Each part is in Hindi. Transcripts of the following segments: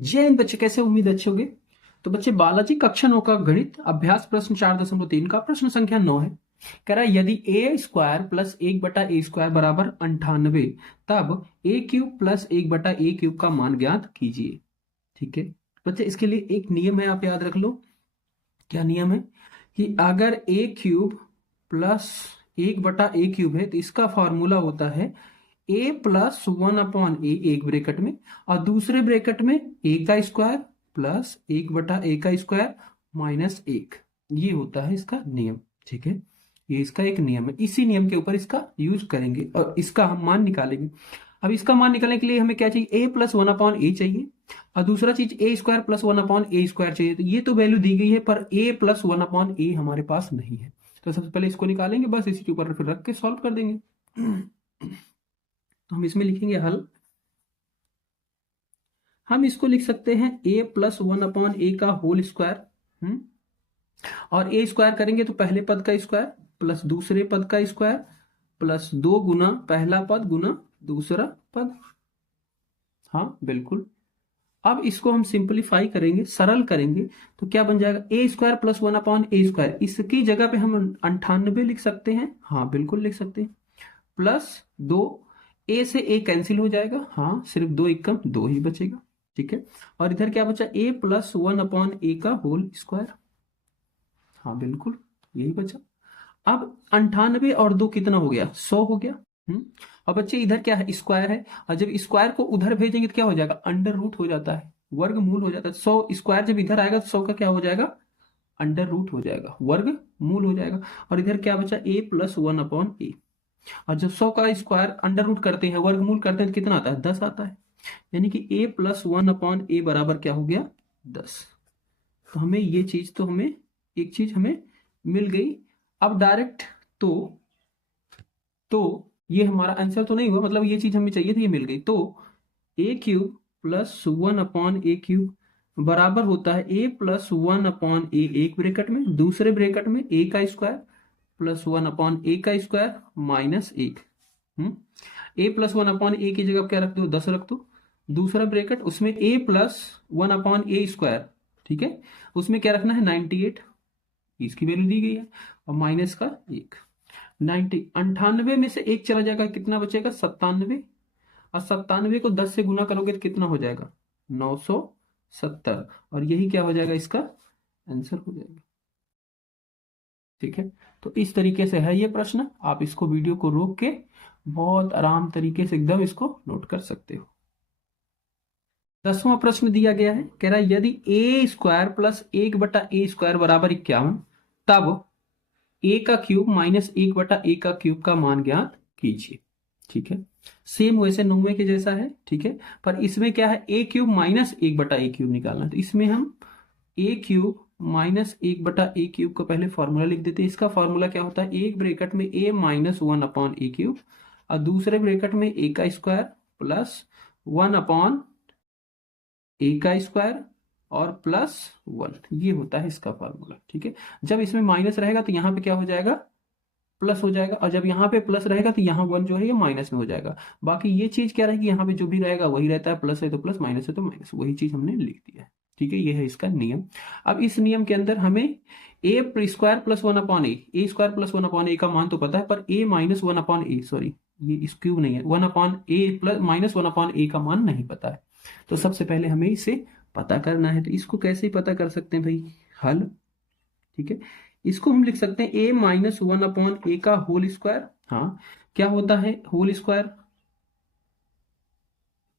जय हिंद बच्चे, कैसे? उम्मीद अच्छे होंगे। तो बच्चे, बालाजी कक्षा 9 का गणित अभ्यास प्रश्न 4.3 का प्रश्न संख्या 9 है। कह रहा है यदि ए स्क्वायर प्लस 1/a² बराबर 98, तब a क्यूब प्लस 1/a³ का मान ज्ञात कीजिए। ठीक है बच्चे, इसके लिए एक नियम है, आप याद रख लो। क्या नियम है? कि अगर a क्यूब प्लस 1/a³ है तो इसका फॉर्मूला होता है a प्लस 1/a, एक ब्रैकेट में, और दूसरे ब्रैकेट में a का स्क्वायर प्लस 1/a² माइनस 1। ये होता है इसका नियम। ठीक है, ये इसका एक नियम है। इसी नियम के ऊपर इसका यूज करेंगे और इसका हम मान निकालेंगे। अब इसका मान निकालने के लिए हमें क्या चाहिए? a प्लस 1/a चाहिए, और दूसरा चीज a² प्लस 1/a² चाहिए। तो ये तो वैल्यू दी गई है, पर a प्लस 1/a हमारे पास नहीं है। तो सबसे पहले इसको निकालेंगे, बस इसी के ऊपर फिर रख के सॉल्व कर देंगे। तो हम इसमें लिखेंगे हल। हम इसको लिख सकते हैं a प्लस 1/a का होल स्क्वायर, और a स्क्वायर करेंगे तो पहले पद का स्क्वायर प्लस दूसरे पद का स्क्वायर प्लस 2 गुना पहला पद गुना दूसरा पद। हाँ बिल्कुल। अब इसको हम सिंपलीफाई करेंगे, सरल करेंगे, तो क्या बन जाएगा? a² plus 1/a²। इसकी जगह पे हम 98 लिख सकते हैं। हाँ बिल्कुल लिख सकते हैं। प्लस 2, a से a कैंसिल हो जाएगा। हाँ, सिर्फ 2 एकम 2 ही बचेगा। ठीक है, और इधर क्या बचा? a प्लस 1/a का होल स्क्वायर। हाँ बिल्कुल, यही बचा। अब 98 और 2 कितना हो गया? 100 हो गया। और बच्चे इधर क्या है? स्क्वायर है, और जब स्क्वायर को उधर भेजेंगे तो क्या हो जाएगा? अंडर रूट हो जाता है, वर्गमूल हो जाता है। 100 स्क्वायर जब इधर आएगा तो 100 का क्या हो जाएगा? अंडर रूट हो जाएगा, वर्गमूल हो जाएगा। और इधर क्या बचा? a plus 1/a। और जब 100 का स्क्वायर अंडर रूट करते हैं, वर्गमूल करते हैं, तो कितना आता है? 10 आता है। यानी कि a प्लस 1/a बराबर क्या हो गया? 10। तो हमें ये चीज, तो हमें एक चीज हमें मिल गई। अब डायरेक्ट तो ये हमारा आंसर तो नहीं हुआ, मतलब ये चीज हमें चाहिए थी, ये मिल गई। तो a³ प्लस 1/a³ बराबर होता है a प्लस 1/a, एक ब्रैकेट में, दूसरे ब्रैकेट में a का स्क्वायर प्लस 1/a का square minus 1। a plus 1/a की जगह क्या रख दो? 10 रख दो। दूसरा ब्रैकेट, उसमें a प्लस 1/a², ठीक है, उसमें क्या रखना है? 98, इसकी वैल्यू दी गई है, और माइनस का 1। 98 में से 1 चला जाएगा, कितना बचेगा? 97। और 97 को 10 से गुना करोगे तो कितना हो जाएगा? 970। और यही क्या हो जाएगा? इसका आंसर हो जाएगा। ठीक है, तो इस तरीके से है ये प्रश्न। आप इसको वीडियो को रोक के बहुत आराम तरीके से एकदम इसको नोट कर सकते हो। 10वां प्रश्न दिया गया है, कह रहा है यदि a² प्लस 1/a² बराबर 51, तब a का क्यूब माइनस 1/a का क्यूब का मान ज्ञात कीजिए। ठीक है, सेम वैसे 9वें के जैसा है। ठीक है, पर इसमें क्या है? a³ माइनस 1/a³ निकालना है। तो इसमें हम a³ माइनस 1/a³ का पहले फॉर्मूला लिख देते हैं। इसका फॉर्मूला क्या होता है? एक ब्रैकेट में a माइनस 1/a³ और दूसरे ब्रैकेट में a का स्क्वायर प्लस 1/a का स्क्वायर और प्लस 1। ये होता है इसका फॉर्मूला। ठीक है, जब इसमें माइनस रहेगा तो यहाँ पे क्या हो जाएगा? प्लस हो जाएगा, और जब यहाँ पे प्लस रहेगा तो यहाँ 1 जो है ये माइनस में हो जाएगा। बाकी ये चीज क्या रहेगी? यहाँ पे जो भी रहेगा वही रहता है, प्लस है तो प्लस, माइनस है तो माइनस, वही चीज हमने लिख दिया है। ठीक है, ये है इसका नियम। अब इस नियम के अंदर हमें a² plus 1/a, a² plus 1/a का मान तो पता है, पर a माइनस 1/a, सॉरी ये इस क्यूब नहीं है, 1/a प्लस माइनस 1/a का मान नहीं पता है। तो सबसे पहले हमें इसे पता करना है। तो इसको कैसे पता कर सकते हैं भाई? हल। ठीक है, इसको हम लिख सकते हैं a माइनस 1/a का होल स्क्वायर। हाँ, क्या होता है होल स्क्वायर?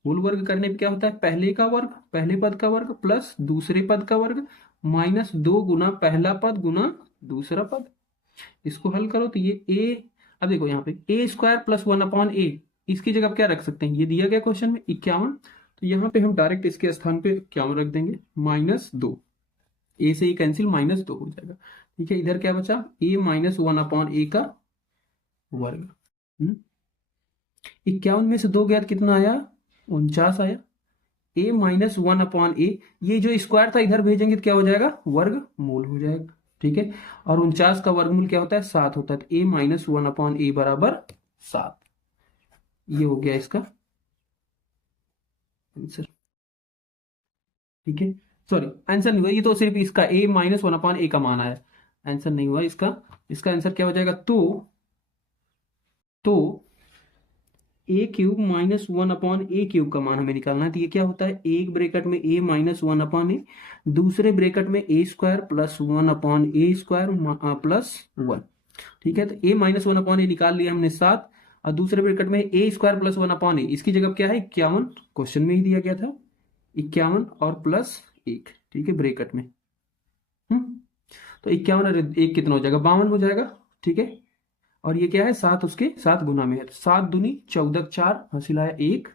होल वर्ग करने पे क्या होता है? पहले का वर्ग, पहले पद का वर्ग प्लस दूसरे पद का वर्ग माइनस 2 गुना पहला पद गुना दूसरा पद। इसको हल करो तो ये a, अब देखो यहाँ पे a² प्लस 1/a, इसकी जगह आप क्या रख सकते हैं? ये दिया गया क्वेश्चन में 51, तो यहाँ पे हम डायरेक्ट इसके स्थान पे 51 रख देंगे, माइनस 2। a से ये कैंसिल, माइनस 2 हो जाएगा। ठीक है, इधर क्या बचा? a माइनस 1/a का वर्ग। 51 में से 2 गया तो कितना आया? 49 आया। a माइनस 1/a, ये जो स्क्वायर था इधर भेजेंगे तो क्या हो जाएगा? वर्गमूल हो जाएगा। ठीक है, और 49 का वर्गमूल क्या होता है? 7 होता है। तो a माइनस 1/a बराबर 7। ये हो गया इसका आंसर। ठीक है, सॉरी आंसर नहीं हुआ, ये तो सिर्फ इसका a माइनस वन अपॉन ए का मान आया, आंसर नहीं हुआ इसका। इसका आंसर क्या हो जाएगा, तो ए क्यूब माइनस वन अपॉन ए क्यूब का मान हमें निकालना है। तो ये क्या होता है, एक ब्रेकेट में ए माइनस वन अपॉन ए, दूसरे ब्रेकेट में ए स्क्वायर प्लस वन अपॉन ए स्क्वायर प्लस वन। ठीक है, तो ए माइनस वन अपॉन ए निकाल लिया हमने 7, और दूसरे ब्रेकेट में ए स्क्वायर प्लस वन अपॉन ए, इसकी जगह क्या है 51, क्वेश्चन में ही दिया गया था 51 और प्लस 1। ठीक है, ब्रेकेट में तो 51 और 1 कितना हो जाएगा, 52 हो जाएगा। ठीक है, और ये क्या है 7 उसके 7 गुना में है, तो 7 दूनी 14, 4 हासिल आया 1,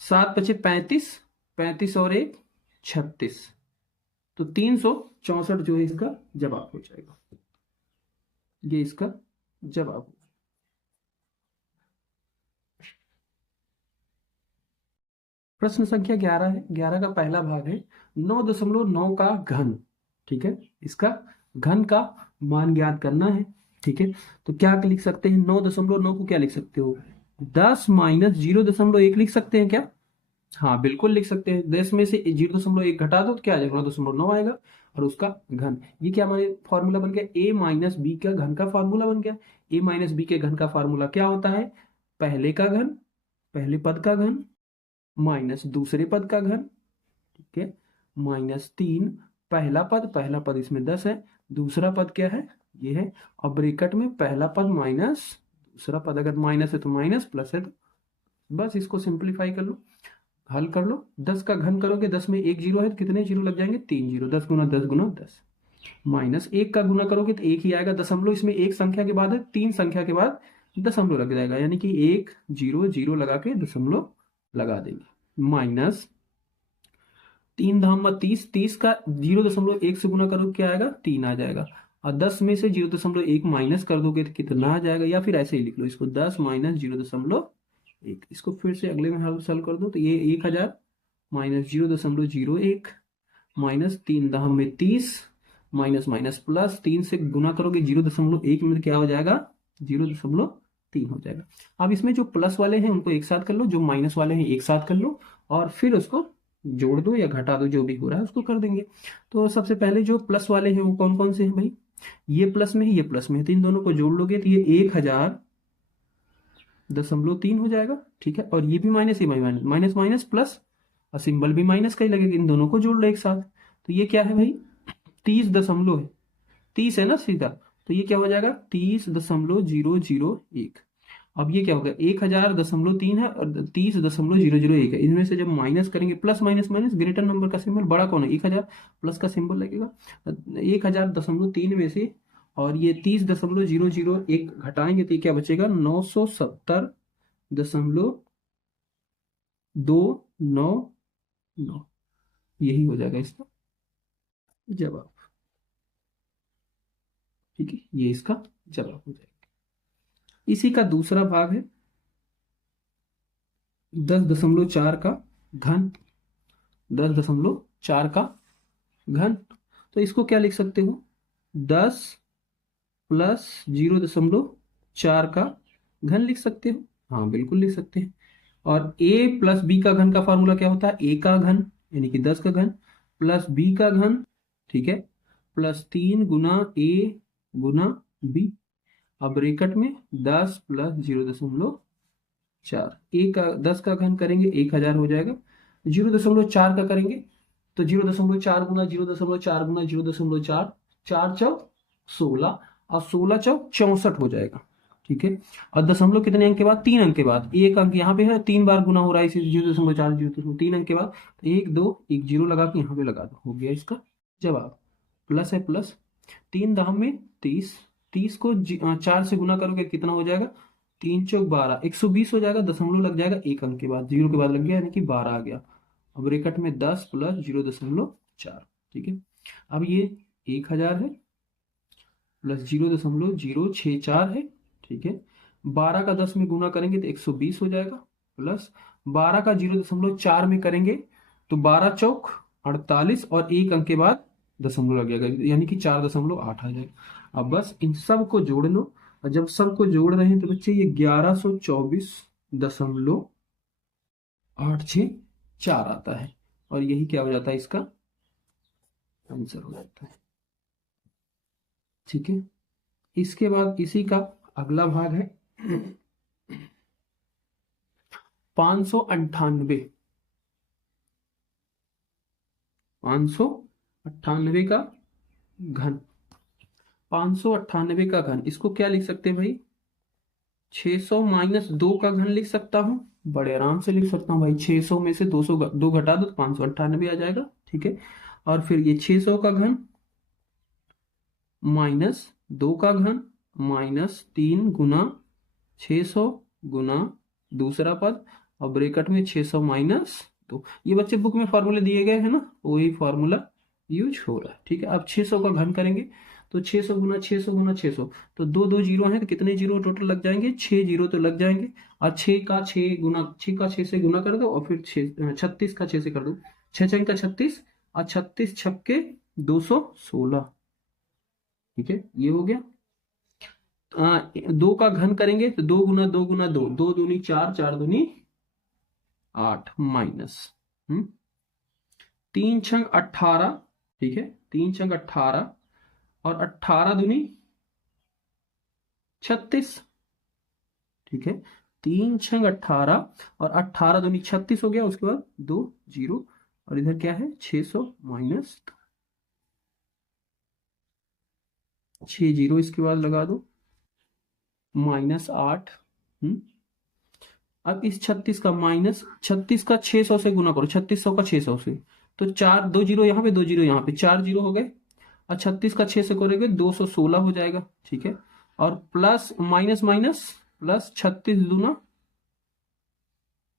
7 बचे 35, 35 और 1 36, तो 364 जो है इसका जवाब हो जाएगा, ये इसका जवाब हो। प्रश्न संख्या 11 है, 11 का पहला भाग है 9.9 का घन। ठीक है, इसका घन का मान ज्ञात करना है। ठीक है, तो क्या लिख सकते हैं, 9.9 को क्या लिख सकते हो, 10 माइनस 0.1 लिख सकते हैं क्या, हाँ बिल्कुल लिख सकते हैं। 10 में से 0.1 घटा दो तो क्या आ जाएगा, 9.9 आएगा, और उसका घन, ये क्या हमारे फॉर्मूला बन गया, a माइनस बी का घन का फॉर्मूला बन गया। a माइनस बी के घन का फॉर्मूला क्या होता है, पहले का घन, पहले पद का घन माइनस दूसरे पद का घन। ठीक है, माइनस 3 पहला पद इसमें 10 है, दूसरा पद क्या है ये है, और ब्रैकेट में पहला पद माइनस दूसरा पद, अगर माइनस है तो माइनस, प्लस है तो बस इसको सिंप्लीफाई कर लो, हल कर लो। 10 का घन करोगे, 10 में एक जीरो है तो कितने जीरो लग जाएंगे, 3 जीरो, 10 गुना 10 गुना 10, माइनस 1 का गुना करोगे तो 1 ही आएगा, दशमलव इसमें एक संख्या के बाद है, 3 संख्या के बाद दशमलव लग जाएगा, यानी कि 1 0 0 लगा के दशमलव लगा देंगे, माइनस 3 धाम 30, 30 का 0.1 से गुना करो क्या आएगा, 3 आ जाएगा, और 10 में से 0.1 माइनस कर दोगे तो कितना आ जाएगा, या फिर ऐसे ही लिख लो इसको 10 माइनस 0.1, इसको फिर से अगले में हल कर दो, तो ये 1000 माइनस 0.01 माइनस 3 धाम में 30 माइनस माइनस प्लस 3 से गुना करोगे 0.1 में क्या हो जाएगा, 0.3 हो जाएगा। अब इसमें जो प्लस वाले हैं उनको एक साथ कर लो, जो माइनस वाले हैं एक साथ कर लो, और फिर उसको जोड़ दो या घटा दो, जो भी हो रहा है उसको कर देंगे। तो सबसे पहले जो प्लस वाले हैं वो कौन कौन से हैं भाई, ये प्लस में है ये प्लस में है, तो इन दोनों को जोड़ लोगे तो ये 1000.3 हो जाएगा। ठीक है, और ये भी माइनस, ये माइनस, माइनस माइनस प्लस, और सिंबल भी माइनस का ही लगेगा, इन दोनों को जोड़ लो एक साथ, तो ये क्या है भाई 30 है, 30 है ना सीधा, तो ये क्या हो जाएगा 30.001। अब ये क्या होगा 1000.3 है और 30.001 है, इनमें से जब माइनस करेंगे, plus minus minus greater number का सिंबल बड़ा कौन है, 1000 प्लस का सिंबल लगेगा, 1000.3 में से, और ये 30.001 घटाएंगे तो ये क्या बचेगा 970.299, यही हो जाएगा इसका जवाब। ठीक है, ये इसका जवाब हो जाएगा। इसी का दूसरा भाग है 10.4 का घन, 10.4 का घन, तो इसको क्या लिख सकते हो, 10 प्लस 0.4 का घन लिख सकते हो, हाँ बिल्कुल लिख सकते हैं। और a प्लस बी का घन का फॉर्मूला क्या होता है, a का घन यानी कि 10 का घन प्लस b का घन, ठीक है, plus 3 Guna a Guna b, अब ब्रैकेट में 10 प्लस 0.4, a का 10 का घन करेंगे 1000 हो जाएगा, 0.4 का करेंगे तो 0.4 गुना 0.4 गुना 0.4, 4 चौक 16, और 16 चौक 64 हो जाएगा। ठीक है, और दशमलव कितने अंक के बाद, 3 अंक के बाद, एक अंक यहाँ पे है, 3 बार गुना हो रहा है इसी 0.4 0.3 अंक के बाद, तो 1 2 1 0 लगा के यहाँ पे लगा दो, हो गया इसका जवाब। प्लस है प्लस, 3 दाम में 30, 30 को 4 से गुना करोगे कितना हो जाएगा, 3 चौक 12, 120 हो जाएगा, दशमलव लग जाएगा एक अंक के बाद, 0 के बाद लग गया यानी कि 12 आ गया। अब ब्रैकेट में 10 प्लस 0.4, ठीक है, अब ये 1000 है प्लस 0.064 है, ठीक है, 12 का 10 में गुना करेंगे तो 120 हो जाएगा, प्लस 12 का 0.4 में करेंगे तो 12 चौक 48, और एक अंक के बाद दशमलव लग जाएगा यानी कि 4.8 आ जाएगा। अब बस इन सब को जोड़ लो, और जब सबको जोड़ रहे हैं तो बच्चे ये 1124.864 आता है। और यही क्या हो जाता है, इसका आंसर हो जाता है। ठीक है, इसके बाद इसी का अगला भाग है 598। 598 का घन। 598 का घन, इसको क्या लिख सकते हैं भाई, 600 माइनस 2 का घन लिख सकता हूं, बड़े आराम से लिख सकता हूं भाई। 600 में से 200 2 घटा दो तो 598 आ जाएगा। ठीक है, और फिर ये 600 का घन माइनस 2 का घन माइनस 3 गुना 600 गुना दूसरा पद, और ब्रैकेट में 600 माइनस 2। ये बच्चे बुक में फॉर्मूले दिए गए हैं ना, वही फॉर्मूला यूज हो रहा है। ठीक है, अब 600 का घन करेंगे तो 600 गुना 600 गुना 600, तो दो दो जीरो हैं तो कितने जीरो टोटल लग जाएंगे, 6 जीरो तो लग जाएंगे। और 6 का 6 गुना, 6 का 6 से गुना कर दो, और फिर 36 का 6 से कर दो, 6 6 का 36, और 36 छक्के 216। ठीक है, ये हो गया। 2 का घन करेंगे तो 2 गुना 2, 2 दूनी 4, 4 दूनी 8 माइनस 3 छंग 18। ठीक है, 3 छंग 18, और 18 दूनी 36। ठीक है, 3 छंग 18, और 18 दूनी 36 हो गया। उसके बाद 2 जीरो, और इधर क्या है, 600 माइनस 6 जीरो, इसके बाद लगा दो माइनस 8। अब इस 36 का माइनस 36 का 600 से गुना करो, 3600 का 600 से, तो 4 2 जीरो यहाँ पे, 2 जीरो यहाँ पे, 4 जीरो हो गए। और 36 का 6 से करोगे 216 हो जाएगा। ठीक है, और प्लस माइनस माइनस प्लस 36 दूना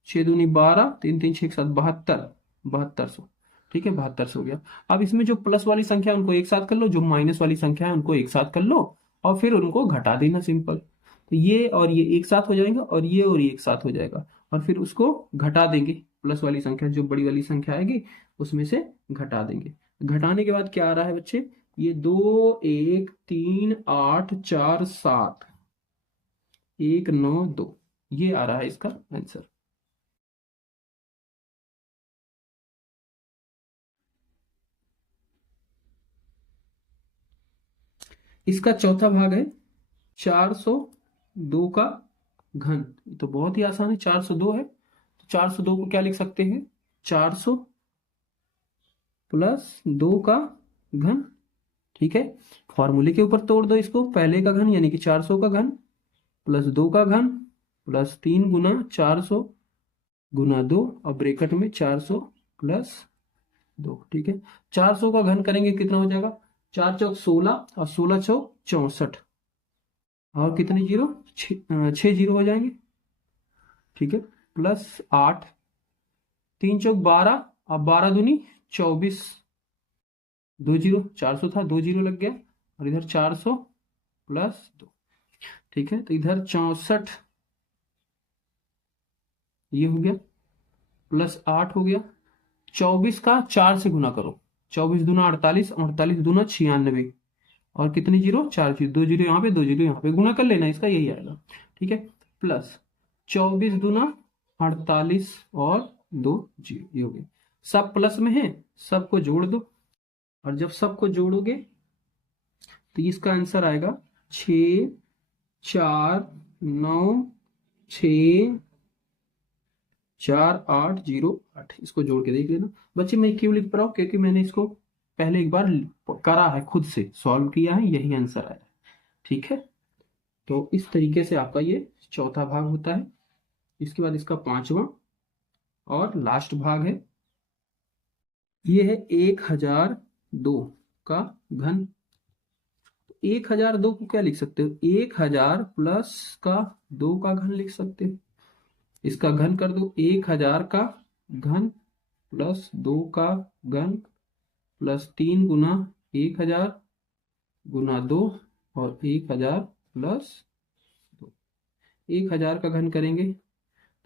6 दूनी 12, 3 3 6 7 72, 7200। ठीक है, 7200 हो गया। अब इसमें जो प्लस वाली संख्या है उनको एक साथ कर लो, जो माइनस वाली संख्या है उनको एक साथ कर लो, और फिर उनको घटा देना, सिंपल। तो ये और ये एक साथ हो जाएंगे, और ये एक साथ हो जाएगा, और फिर उसको घटा देंगे। प्लस वाली संख्या जो बड़ी वाली संख्या आएगी उसमें से घटा देंगे। घटाने के बाद क्या आ रहा है बच्चे, ये 2 1 3 8 4 7 1 9 2, ये आ रहा है इसका आंसर। इसका चौथा भाग है 402 का घन। ये तो बहुत ही आसान है, 402 है तो 402 को क्या लिख सकते हैं, 400 प्लस 2 का घन। ठीक है, फॉर्मूले के ऊपर तोड़ दो इसको, पहले का घन यानी कि 400 का घन प्लस 2 का घन प्लस 3 गुना 400 गुना 2, और ब्रैकेट में 400 प्लस 2। ठीक है, 400 का घन करेंगे कितना हो जाएगा, 4 चौक 16, और 16 चौक 64, और कितने जीरो, 6 जीरो हो जाएंगे। ठीक है, प्लस 8, 3 चौक 12, और 12 दूनी 24, 2 जीरो, 400 था 2 जीरो लग गया, और इधर 400 प्लस 2। ठीक है, तो इधर 64 ये हो गया, प्लस 8 हो गया। 24 का 4 से गुना करो, 24 दूना 48, 48 दूना 96, और कितने जीरो, 4 जीरो, 2 जीरो यहाँ पे 2 जीरो यहाँ पे, गुना कर लेना इसका, यही आएगा। ठीक है, प्लस 24 दूना 48, और 2 जीरो, ये हो गया। सब प्लस में है, सबको जोड़ दो, और जब सबको जोड़ोगे तो इसका आंसर आएगा 6 4 9 6 4 8 0 8। इसको जोड़ के देख लेना बच्चे। मैं क्यों लिख रहा हूँ, क्योंकि मैंने इसको पहले एक बार करा है, खुद से सॉल्व किया है, यही आंसर आया है। ठीक है, तो इस तरीके से आपका ये चौथा भाग होता है। इसके बाद इसका पांचवा और लास्ट भाग है, ये है 1002 का घन। 1002 को क्या लिख सकते हो, 1000 प्लस का 2 का घन लिख सकते हो। इसका घन कर दो, 1000 का घन प्लस 2 का घन प्लस 3 गुना 1000 गुना 2, और 1000 प्लस 2। 1000 का घन करेंगे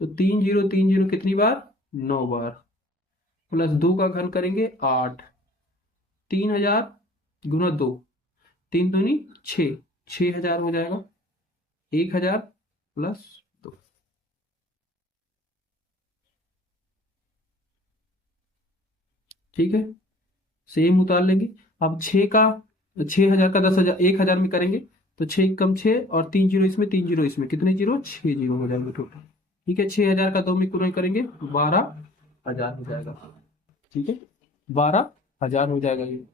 तो 3 जीरो कितनी बार, 9 बार, प्लस 2 का घन करेंगे 8, 3000 गुना 2, 3 दूनी 6, 6000 हो जाएगा। 1000 प्लस 2। ठीक है, सेम उतार लेंगे। अब 6 का 10,000 1,000 में करेंगे तो 6 कम 6 और 3 जीरो इसमें 3 जीरो इसमें, कितने जीरो, 6 जीरो हो जाएंगे टोटल। ठीक है, 6,000 का 2 में पूरा करेंगे 12,000 हो जाएगा। ठीक है, 12,000 हो जाएगा ये।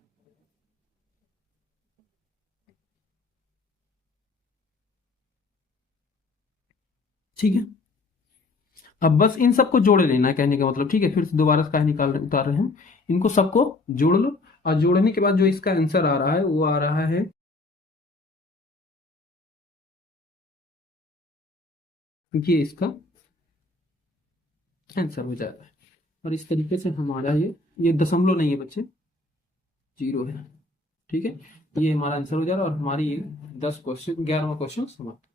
ठीक है, अब बस इन सबको जोड़ लेना है कहने का मतलब। ठीक है, फिर से दोबारा से काहे उतार रहे हैं, इनको सबको जोड़ लो। और जोड़ने के बाद जो इसका आंसर आ रहा है वो आ रहा है, ये इसका आंसर हो जाएगा। और इस तरीके से हमारा ये दशमलव नहीं है बच्चे, जीरो है। ठीक है, ये हमारा आंसर हो जाएगा और हमारी ये 10 क्वेश्चन 11वां क्वेश्चन समाप्त।